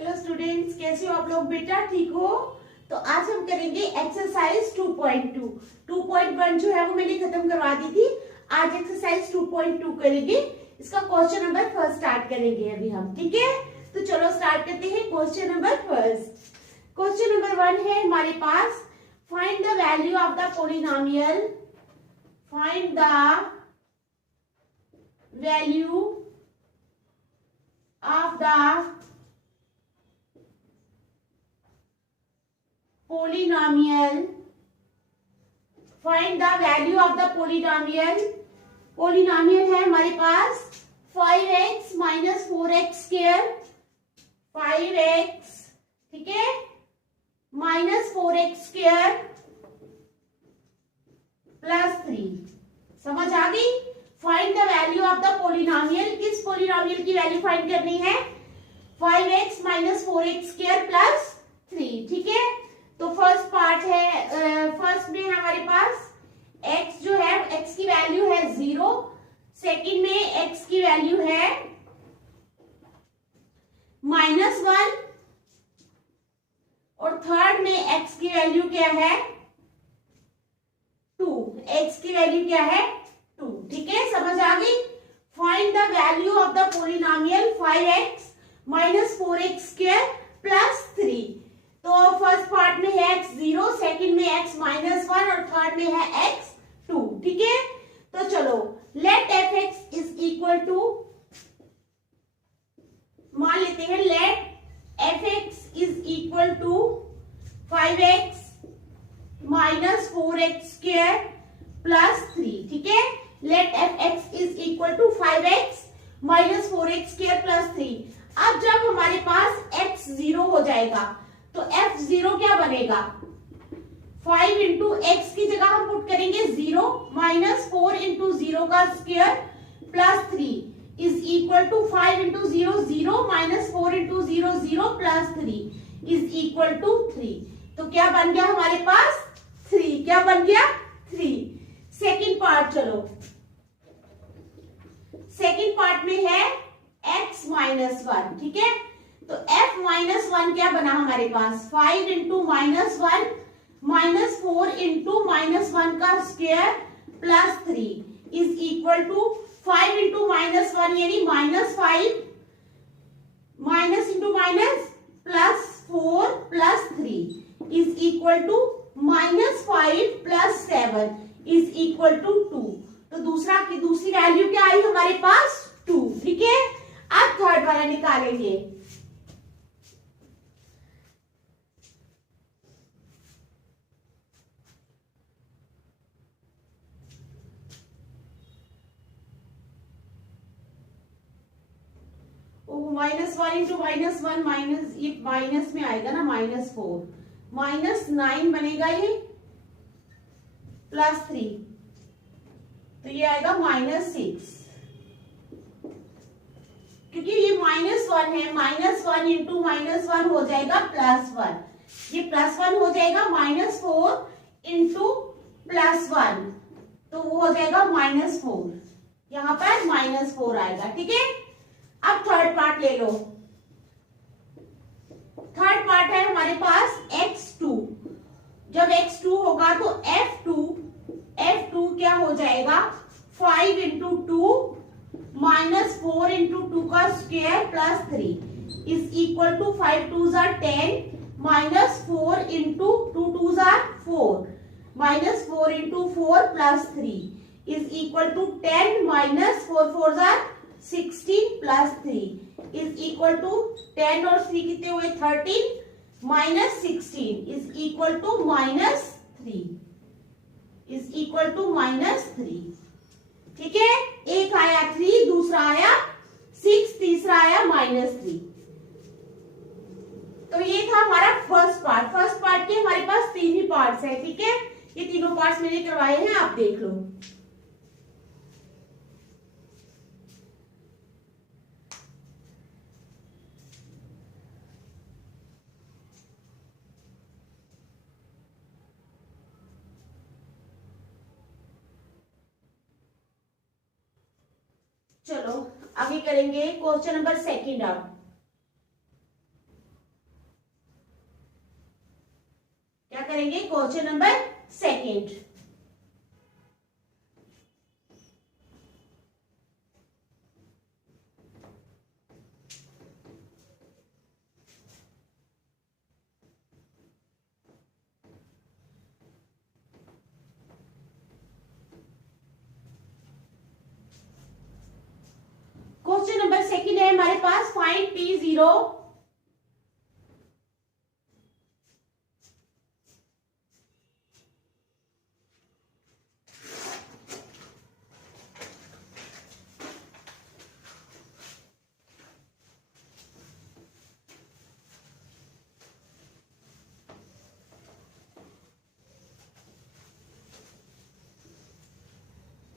Hello students, कैसे हो आप लोग? बेटा ठीक हो? तो आज हम करेंगे एक्सरसाइज 2.2। 2.1 जो है वो मैंने खत्म करवा दी थी। आज एक्सरसाइज 2.2 करेंगे। इसका क्वेश्चन नंबर फर्स्ट स्टार्ट करेंगे अभी हम, ठीक है? तो चलो स्टार्ट करते हैं question number first. Question number 1 है हमारे पास, find the value of the polynomial. Find the value of the polynomial. Find the value of the polynomial. polynomial है हमारे पास 5x minus 4x square, 5x, ठीक है, माइनस 4x स्क्वायर प्लस 3। समझ आ गई? Find the value of the polynomial. किस polynomial की value find करनी है? 5x minus 4x square plus 3, ठीक है? तो फर्स्ट पार्ट है, फर्स्ट में है हमारे पास x जो है, x की वैल्यू है 0। सेकंड में x की वैल्यू है -1 और थर्ड में x की वैल्यू क्या है? 2। x की वैल्यू क्या है? 2, ठीक है? समझ आ गई? Find the value of the polynomial 5x minus 4x square plus 3। तो फर्स्ट पार्ट में है x 0, सेकंड में x -1 और थर्ड में है x 2, ठीक है? तो चलो, late f(x) is equal to, मान लेते हैं let f(x) is equal to 5x minus 4x square plus 3, ठीक है? Let f(x) is equal to 5x minus 4x square plus 3। अब जब हमारे पास x 0 हो जाएगा तो f0 क्या बनेगा? 5 इंटू एक्स की जगह हम पुट करेंगे 0, माइनस 4 इंटू 0 का square plus 3 is equal to 5 into 0 0, minus 4 into 0 0 plus 3 is equal to 3। तो क्या बन गया हमारे पास? 3। क्या बन गया? 3। सेकंड पार्ट, चलो सेकंड पार्ट में है x -1, ठीक है? तो f -1 क्या बना हमारे पास? 5 इंटू -1 माइनस 4 इंटू -1 का square plus 3 is equal to 5 into -1 यानी -5 minus into minus plus 4 plus 3 is equal to -5 plus 7 is equal to 2। तो दूसरी वैल्यू क्या आई हमारे पास? 2, ठीक है? अब थर्ड वाला निकालेंगे। -1 इंटू -1 माइनस, ये माइनस में आएगा ना, -4, -9 बनेगा ये प्लस 3, तो ये आएगा -6। क्योंकि ये -1 है, -1 इंटू -1 हो जाएगा +1, ये +1 हो जाएगा, -4 इंटू +1 तो वो हो जाएगा -4, यहां पर -4 आएगा, ठीक है? अब थर्ड पार्ट ले लो। थर्ड पार्ट है हमारे पास x2। जब x2 होगा तो f2 क्या हो जाएगा? 5 इंटू 2 माइनस 4 इंटू 2 का square plus 3 is equal to 5 2s are 10 minus 4 into 2 2s are 4 minus 4 into 4 plus 3 is equal to 10 minus 4 4s are 16 plus 3 is equal to 10 और 3 कितने हुए? 13 minus 16 is equal to -3 is equal to -3, ठीक है? एक आया 3, दूसरा आया 6, तीसरा आया -3। तो ये था हमारा फर्स्ट पार्ट। फर्स्ट पार्ट के हमारे पास 3 ही पार्ट्स है, ठीक है? ये तीनों पार्ट्स मैंने करवाए हैं, आप देख लो। चलो आगे करेंगे क्वेश्चन नंबर सेकंड। अब क्या करेंगे, question number second. Question number second है हमारे पास, फाइंड P0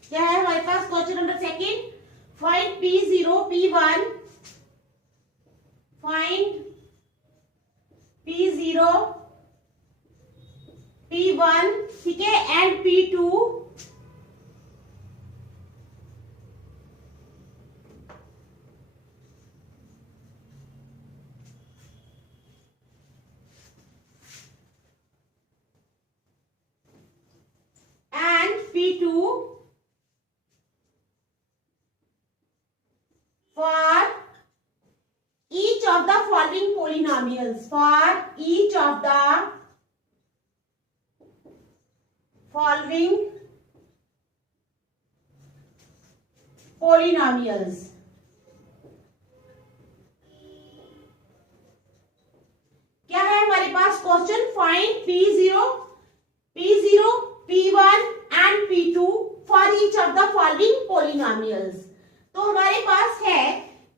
क्या है हमारे पास। Question number second, find P0 P1, find P0 P1, ठीक है, and P2 and P2 for each of the following polynomials, for each of the following polynomials। क्या है हमारे पास question, find P0 P1 and P2 for each of the following polynomials। तो हमारे पास है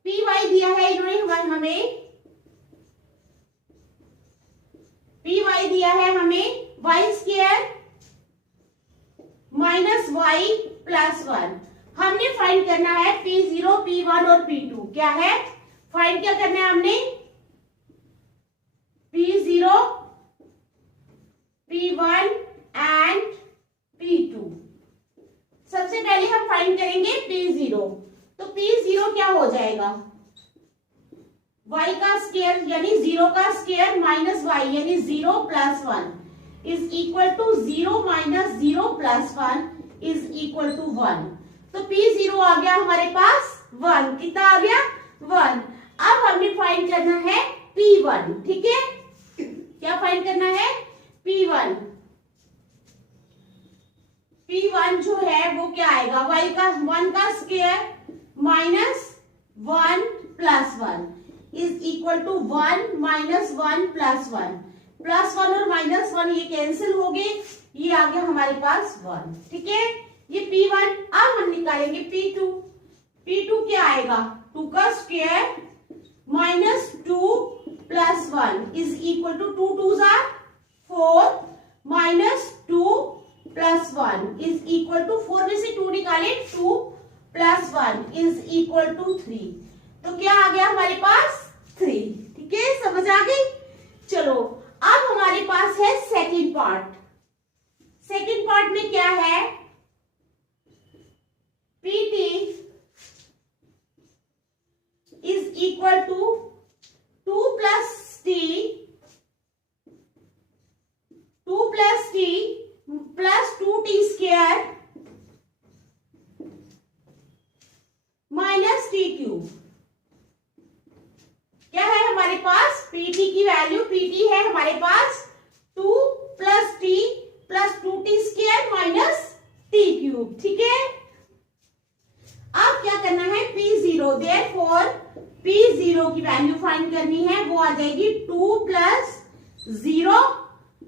Py दिया है इन्होंने हमें, Py दिया है हमें y² माइनस y प्लस 1। हमने फाइंड करना है P0 P1 और P2। क्या है फाइंड, क्या करना है हमने, P0 P1 एंड P2। सबसे पहले हम फाइंड करेंगे P0। तो P0 क्या हो जाएगा, y का स्क्वायर यानी 0 का स्क्वायर माइनस y यानी 0 plus 1 is equal to 0 minus 0 plus 1 is equal to 1। तो P0 आ गया हमारे पास 1। कितना आ गया, 1। अब हमने फाइंड करना है P1, ठीक है, क्या फाइंड करना है, P1। P1 जो है वो क्या आएगा, y का 1 का square minus 1 plus 1 is equal to 1 minus 1 plus 1। Plus 1 और माइनस 1 ये कैंसिल हो गए, ये आ गया हमारे पास 1, ठीक है, ये P1। अब हम निकालेंगे P2। P2 क्या आएगा, 2 का square minus 2 plus 1 is equal to 2 2 जार 4 minus 2 plus 1 is equal to 4 में से 2 निकाले 2 प्लस 1 इज इक्वल टू 3। तो क्या आ गया हमारे पास 3, ठीक है, समझ आ गई। चलो अब हमारे पास है सेकंड पार्ट। सेकंड पार्ट में क्या है, PT is equal to 2 plus T plus 2T square minus T cube. क्या है हमारे पास, PT की वैल्यू, PT है हमारे पास 2 plus T plus 2T square minus T cube, ठीक है। अब क्या करना है P0, देयरफॉर P0 की वैल्यू फाइंड करनी है, वो आ जाएगी 2 प्लस 0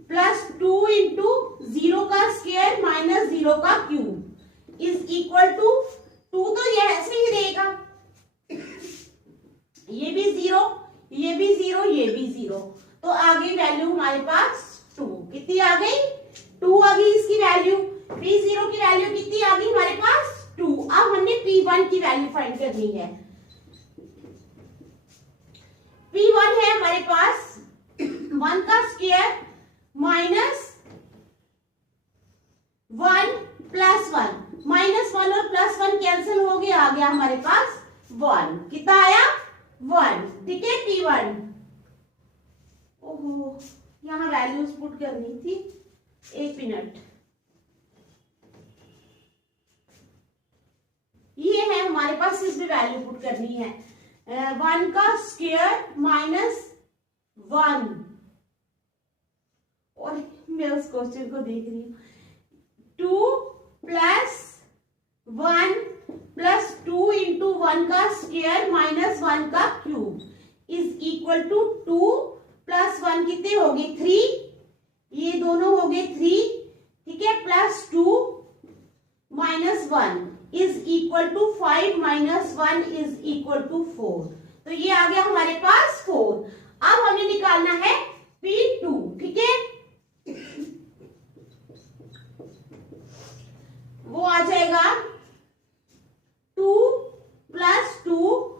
प्लस 2 इंटू 0 का स्क्वायर माइनस 0 का क्यूब इज इक्वल टू 2। तो ये ऐसे ही रहेगा, ये भी 0, ये भी 0, ये भी 0। तो आ गई वैल्यू हमारे पास 2। कितनी आ गई, 2 आ गई इसकी वैल्यू। P0 की वैल्यू कितनी आ गई हमारे पास, 2। अब हमने P1 की वैल्यू फाइंड करनी है। P1 है हमारे पास 1 का स्क्वायर माइनस 1 प्लस 1, माइनस 1 और प्लस 1 कैंसिल हो गया, आ गया हमारे पास 1। कितना आया, 1, ठीक है, P1। ओहो यहाँ वैल्यूज पुट करनी थी, एक मिनट। ये है हमारे पास, इसमें वैल्यू पुट करनी है 1 का स्क्वायर माइनस 1, और मैं उस क्वेश्चन को देख रही हूँ, 2 प्लस 1 प्लस 2 इंटू 1 का स्क्वायर माइनस 1 का cube is equal to 2 plus 1 कितने हो गए 3, ये दोनों हो गए 3, ठीक है, plus 2 minus 1 is equal to 5 minus 1 is equal to 4। तो ये आ गया हमारे पास 4। अब हमें निकालना है P2, ठीक है, वो आ जाएगा 2 प्लस 2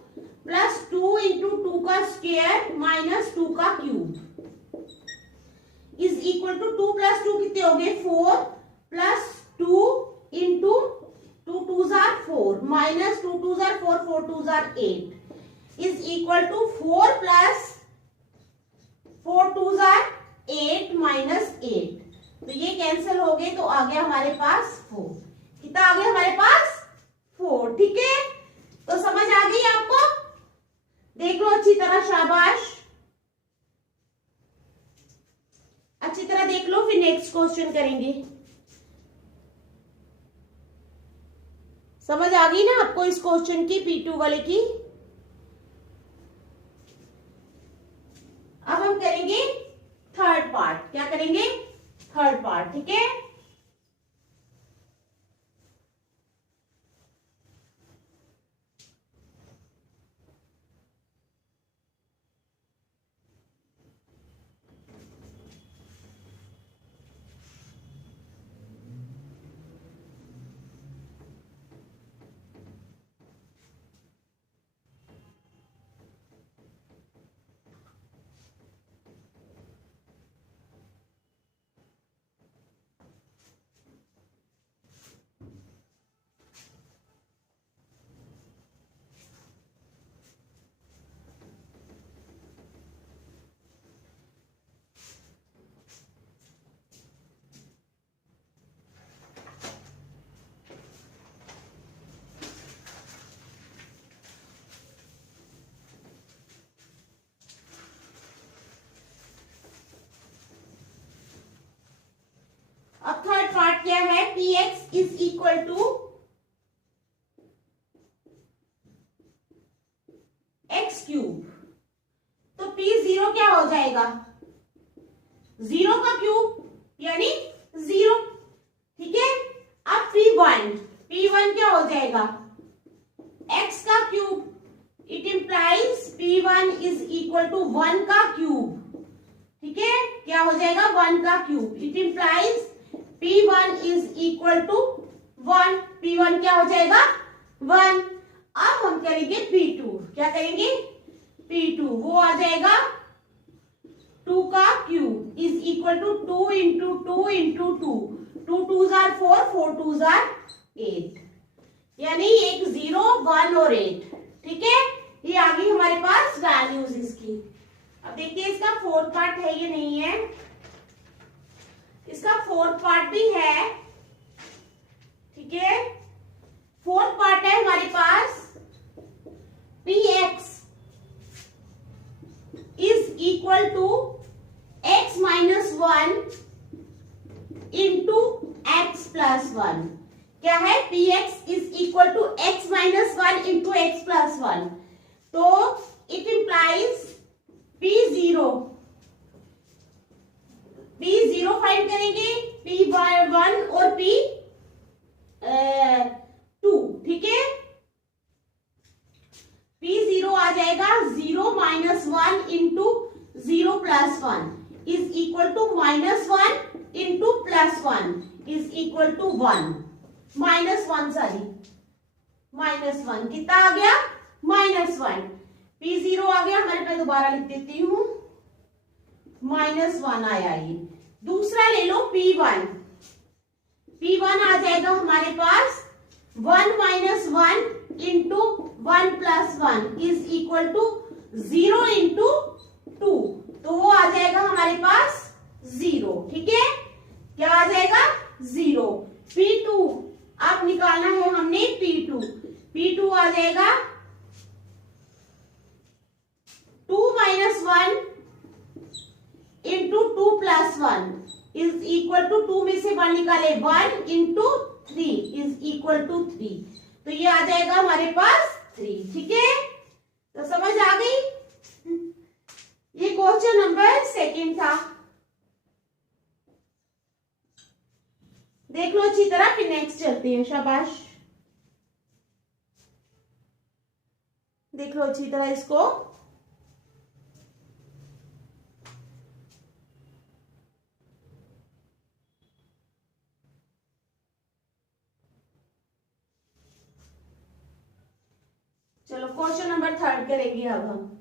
प्लस 2 इंटू 2 का स्क्वायर माइनस 2 का cube is equal to 2 plus 2 कितने हो गए 4 plus 2 into 2 2s are 4 minus 2 2s are 4 4 2s are 8 is equal to 4 plus 4 2s are 8 minus 8। तो ये कैंसिल हो गए, तो आ गया हमारे पास 4। कितना आ गया हमारे पास 4, ठीक है। तो समझ आ गई आपको, देख लो अच्छी तरह, शाबाश, अच्छी तरह देख लो, फिर नेक्स्ट क्वेश्चन करेंगे। समझ आ गई ना आपको इस क्वेश्चन की, P2 वाले की। अब हम करेंगे थर्ड पार्ट। क्या करेंगे? थर्ड पार्ट, ठीक है। अब थर्ड पार्ट क्या है? Px is equal to x cube. तो P0 क्या हो जाएगा? 0 का क्यूब यानी 0, ठीक है। अब P1 क्या हो जाएगा? x का cube. It implies P1 is equal to 1 का क्यूब, ठीक है। क्या हो जाएगा? 1 का cube. It implies P1 is equal to 1। P1 क्या हो जाएगा? 1। अब हम करेंगे P2। क्या करेंगे? P2 वो आ जाएगा 2 का cube is equal to 2 into 2 into 2। 2 2s are 4 4 2s are 8, यानी एक 0 1 और 8, ठीक है। ये आ गई हमारे पास वैल्यूज इसकी। अब देखते हैं इसका फोर्थ पार्ट है या नहीं है। इसका फोर्थ पार्ट भी है, ठीक है। फोर्थ पार्ट है हमारे पास Px is equal to x minus 1 into x plus 1। क्या है? Px is equal to x minus 1 into x plus 1। तो इट इंप्लाइज P0 फाइंड करेंगे, P1 और P2, ठीक है। P0 आ जाएगा 0 minus 1 into 0 plus 1 is equal to minus 1 into plus 1 is equal to 1। Minus 1 sorry minus 1 कितना आ गया? Minus 1। P0 आ गया हमारे पास, दोबारा लिख देती हूं, माइनस 1 आया। ये दूसरा ले लो P1। P1 आ जाएगा हमारे पास 1 minus 1 into 1 plus 1 is equal to 0 into 2। तो वो आ जाएगा हमारे पास 0। ठीक है, क्या आ जाएगा 0। P2 अब निकालना है हमने P2। P2 आ जाएगा 2 - 1 इंटू 2 + 1 इज इक्वल टू 2 में से 1 निकाले 1 इंटू 3 इज इक्वल टू 3। तो ये आ जाएगा हमारे पास 3। ठीक है, तो समझ आ गई। ये क्वेश्चन नंबर 2 था। देख लो अच्छी तरह, फिर नेक्स्ट चलते हैं। शाबाश, देख लो अच्छी तरह इसको। चलो क्वेश्चन नंबर 3 करेंगे अब हम।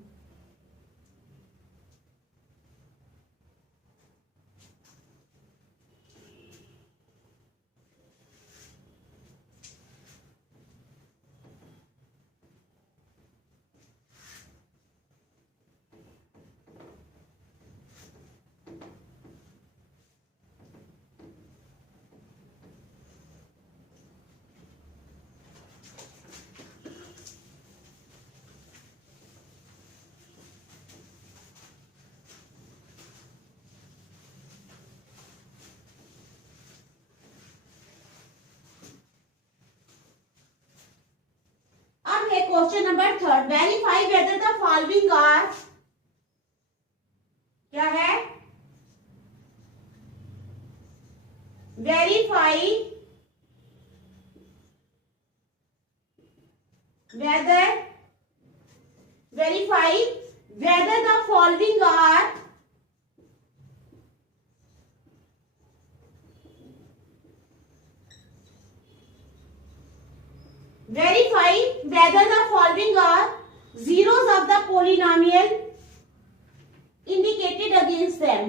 Question number 3, verify whether the following are, क्या है, verify whether the following are verify whether the following are zeros of the polynomial indicated against them,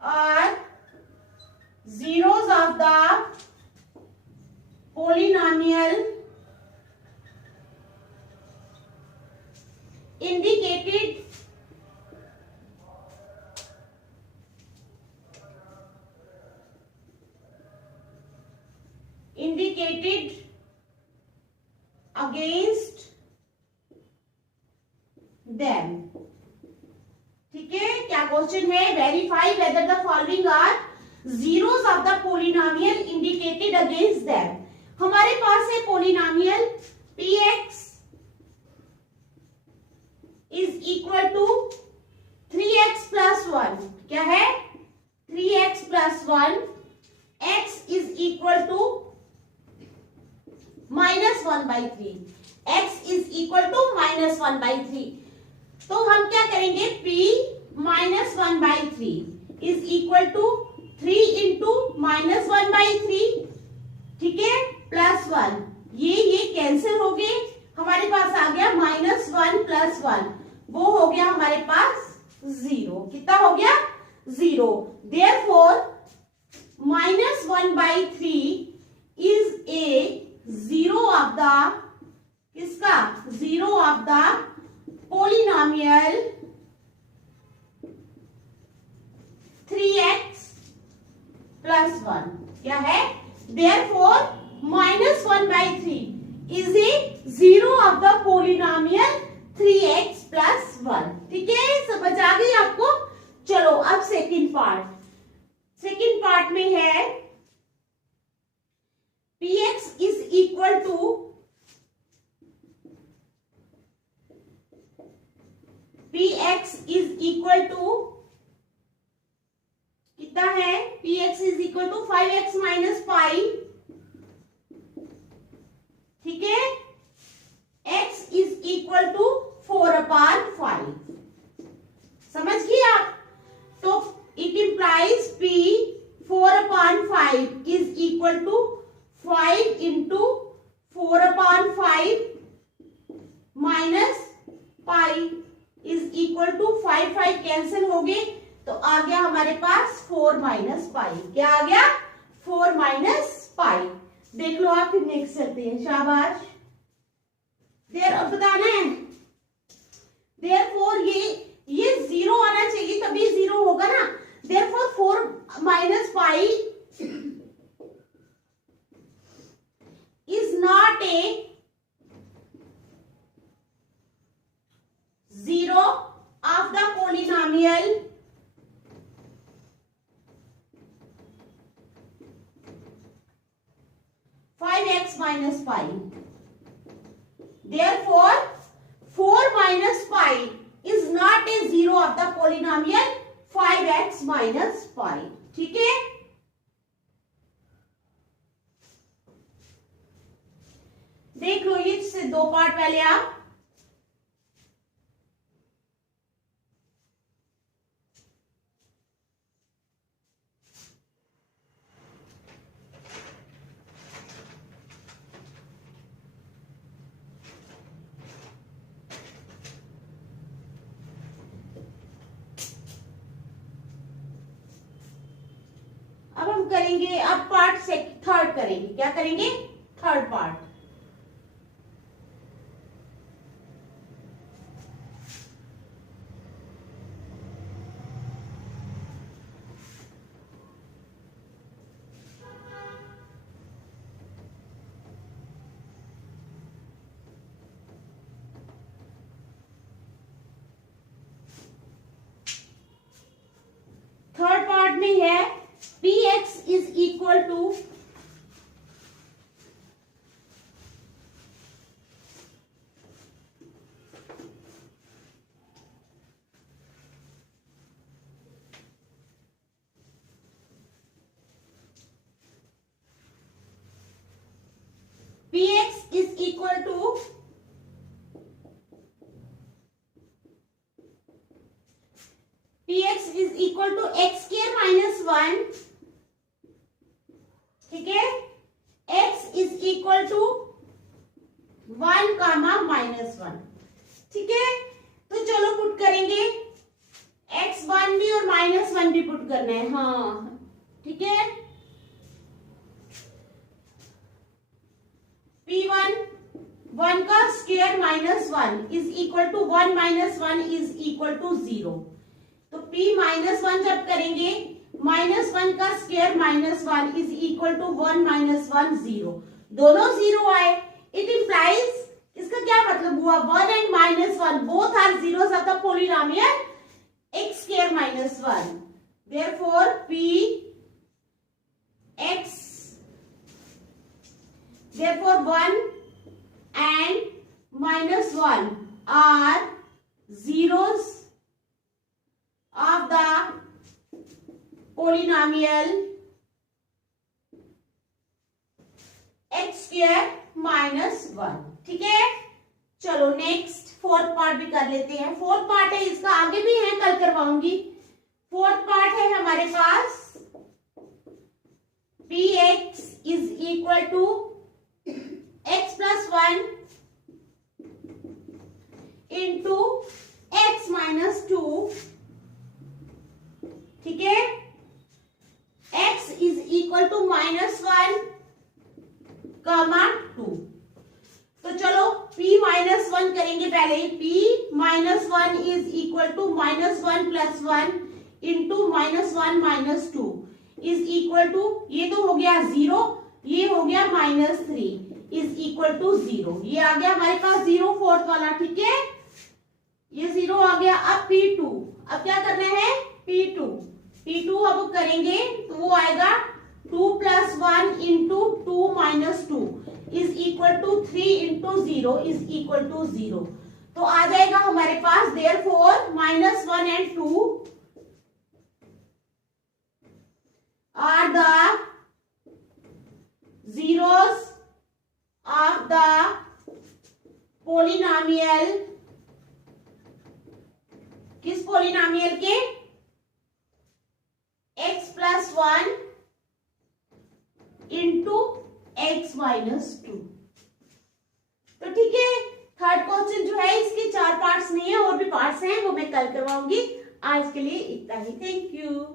are zeros of the polynomial indicated against them। ठीक है, क्या question है, verify whether the following are zeros of the polynomial indicated against them. हमारे पास है polynomial px is equal to 3x + 1, क्या है 3x + 1, x is equal to -1/3, x is equal to -1/3। तो हम क्या करेंगे, p -1/3 is equal to 3 into -1/3, ठीक है, +1, ये कैंसिल हो गए, हमारे पास आ गया -1 + 1, वो हो गया हमारे पास 0। कितना हो गया 0। Therefore -1/3 is a zero of the, किसका, zero of the polynomial 3x + 1, क्या है, therefore -1/3 is a zero of the polynomial 3x + 1। ठीक है, समझ आ गई आपको। चलो अब सेकंड पार्ट में है px इज इक्वल टू कितना है, px is equal to 5x - pi, ठीक है, x इज इक्वल टू 4/5। समझ गए आप। तो it implies p 4/5 is equal to 5 into 4/5 minus pi is equal to 5 cancel हो गए, तो आ गया हमारे पास 4 - पाई। क्या आ गया, 4 - पाई। देख लो आप, फिर नेक्स्ट चलते हैं। शाबाश, देर अब बताना है। देयरफॉर ये 0 आना चाहिए minus pi is not a zero of the polynomial minus pi. Therefore, 4 minus pi is not a zero of the polynomial 5x minus pi. ठीक है, देख लो ये से दो पार्ट पहले आप अब हम करेंगे, अब पार्ट थर्ड करेंगे। क्या करेंगे? Third part. थर्ड पार्ट में है px is equal to x square minus 1, ठीक है, x is equal to 1 comma minus 1, ठीक है। तो चलो पुट करेंगे, x1 भी और माइनस 1 भी पुट करना है, हाँ ठीक है। p1 1 का square minus 1 is equal to 1 minus 1 is equal to 0। तो p माइनस 1 जब करेंगे, माइनस 1 का square minus 1 is equal to 1 minus 1 0, दोनों 0 आए। इट इंप्लाइज, इसका क्या मतलब हुआ, 1 and minus 1 both are zeros of the polynomial x square minus 1। Therefore p x, therefore 1 and minus 1 are zeros of the polynomial x square minus 1, ठीक है। चलो next fourth part भी कर लेते हैं। फोर्थ पार्ट है, इसका आगे भी है, कल करवाऊंगी। फोर्थ पार्ट है हमारे पास px is equal to x plus 1 into x minus 2, ठीक है। x is equal to minus 1 कामा 2। तो चलो p माइनस 1 करेंगे पहले ही। p minus 1 is equal to minus 1 plus 1 into minus 1 minus 2 is equal to, ये तो हो गया 0, ये हो गया माइनस 3 इज इक्वल टू 0। ये आ गया हमारे पास 0 फोर्थ वाला, ठीक है, ये 0 आ गया। अब p2, अब क्या करना है, p2 अब करेंगे तो वो आएगा 2 plus 1 into 2 minus 2 is equal to 3 into 0 is equal to 0। तो आ जाएगा हमारे पास, therefore minus 1 and 2 are the zeros of the polynomial, किस पोलिनोमियल के, x plus 1 into x minus 2। तो ठीक है, थर्ड क्वेश्चन जो है इसके 4 पार्ट्स नहीं है, और भी पार्ट्स हैं, वो मैं कल करवाऊंगी। आज के लिए इतना ही, थैंक यू।